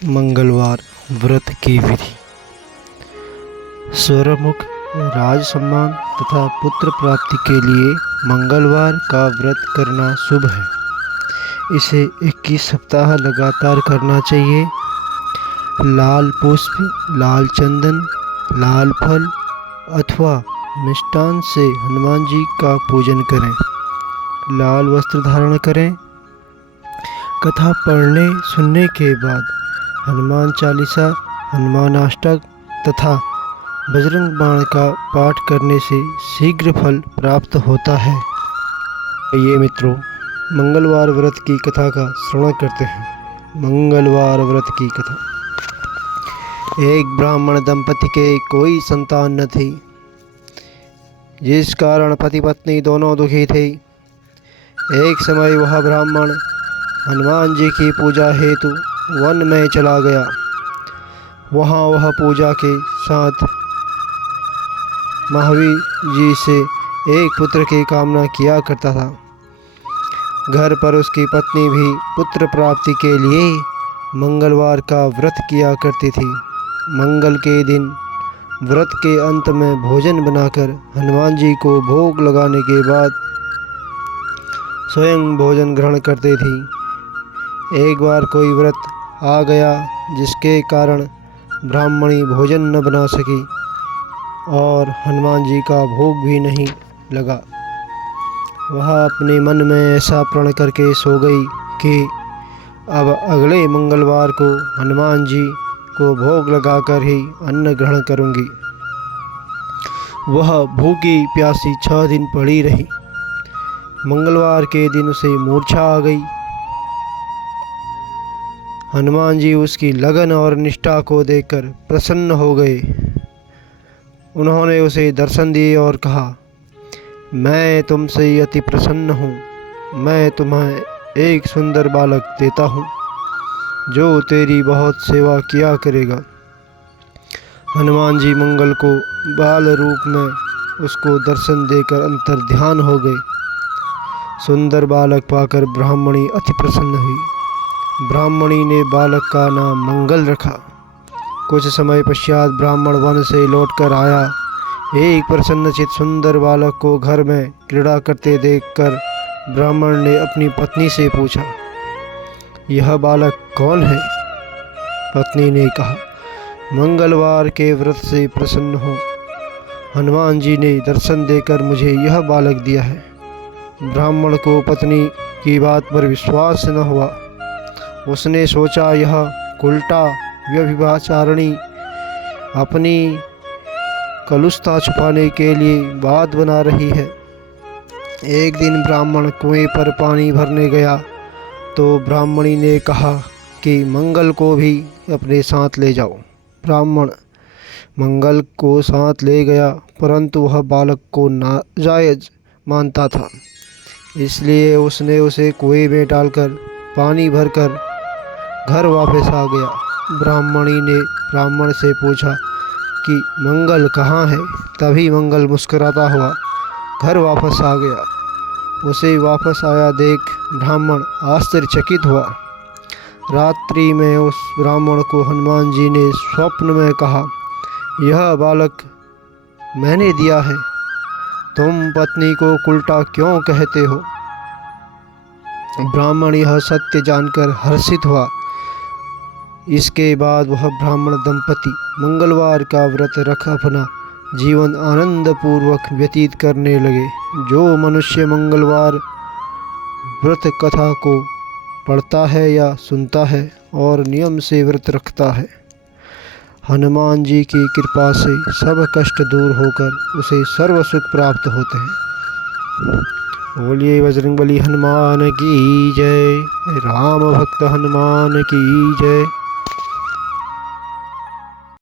मंगलवार व्रत की विधि। स्वरमुख राज सम्मान तथा पुत्र प्राप्ति के लिए मंगलवार का व्रत करना शुभ है। इसे 21 सप्ताह लगातार करना चाहिए। लाल पुष्प, लाल चंदन, लाल फल अथवा मिष्टान से हनुमान जी का पूजन करें। लाल वस्त्र धारण करें। कथा पढ़ने सुनने के बाद हनुमान चालीसा, हनुमान अष्टक तथा बजरंग बाण का पाठ करने से शीघ्र फल प्राप्त होता है। ये मित्रों, मंगलवार व्रत की कथा का श्रवण करते हैं। मंगलवार व्रत की कथा। एक ब्राह्मण दंपति के कोई संतान न थी, जिस कारण पति पत्नी दोनों दुखी थे। एक समय वह ब्राह्मण हनुमान जी की पूजा हेतु वन में चला गया। वहाँ वह पूजा के साथ महावीर जी से एक पुत्र की कामना किया करता था। घर पर उसकी पत्नी भी पुत्र प्राप्ति के लिए मंगलवार का व्रत किया करती थी। मंगल के दिन व्रत के अंत में भोजन बनाकर हनुमान जी को भोग लगाने के बाद स्वयं भोजन ग्रहण करती थी। एक बार कोई व्रत आ गया जिसके कारण ब्राह्मणी भोजन न बना सकी और हनुमान जी का भोग भी नहीं लगा। वह अपने मन में ऐसा प्रण करके सो गई कि अब अगले मंगलवार को हनुमान जी को भोग लगाकर ही अन्न ग्रहण करूंगी। वह भूखी प्यासी 6 दिन पड़ी रही। मंगलवार के दिन उसे मूर्छा आ गई। हनुमान जी उसकी लगन और निष्ठा को देखकर प्रसन्न हो गए। उन्होंने उसे दर्शन दिए और कहा, मैं तुमसे अति प्रसन्न हूँ। मैं तुम्हें एक सुंदर बालक देता हूँ जो तेरी बहुत सेवा किया करेगा। हनुमान जी मंगल को बाल रूप में उसको दर्शन देकर अंतर ध्यान हो गए। सुंदर बालक पाकर ब्राह्मणी अति प्रसन्न हुई। ब्राह्मणी ने बालक का नाम मंगल रखा। कुछ समय पश्चात ब्राह्मण वन से लौटकर आया। एक प्रसन्नचित सुंदर बालक को घर में क्रीड़ा करते देखकर ब्राह्मण ने अपनी पत्नी से पूछा, यह बालक कौन है? पत्नी ने कहा, मंगलवार के व्रत से प्रसन्न हो हनुमान जी ने दर्शन देकर मुझे यह बालक दिया है। ब्राह्मण को पत्नी की बात पर विश्वास न हुआ। उसने सोचा यह उल्टा व्यभिचारिणी अपनी कलुषता छुपाने के लिए बात बना रही है। एक दिन ब्राह्मण कुएं पर पानी भरने गया तो ब्राह्मणी ने कहा कि मंगल को भी अपने साथ ले जाओ। ब्राह्मण मंगल को साथ ले गया, परंतु वह बालक को नाजायज मानता था। इसलिए उसने उसे कुएं में डालकर पानी भरकर घर वापस आ गया। ब्राह्मणी ने ब्राह्मण से पूछा कि मंगल कहाँ है? तभी मंगल मुस्कुराता हुआ घर वापस आ गया। उसे वापस आया देख ब्राह्मण आश्चर्यचकित हुआ। रात्रि में उस ब्राह्मण को हनुमान जी ने स्वप्न में कहा, यह बालक मैंने दिया है। तुम पत्नी को उल्टा क्यों कहते हो? ब्राह्मण यह सत्य जानकर हर्षित हुआ। इसके बाद वह ब्राह्मण दंपति मंगलवार का व्रत रख अपना जीवन आनंद पूर्वक व्यतीत करने लगे। जो मनुष्य मंगलवार व्रत कथा को पढ़ता है या सुनता है और नियम से व्रत रखता है, हनुमान जी की कृपा से सब कष्ट दूर होकर उसे सर्व सुख प्राप्त होते हैं। बोलिए बजरंगबली हनुमान की जय। राम भक्त हनुमान की जय।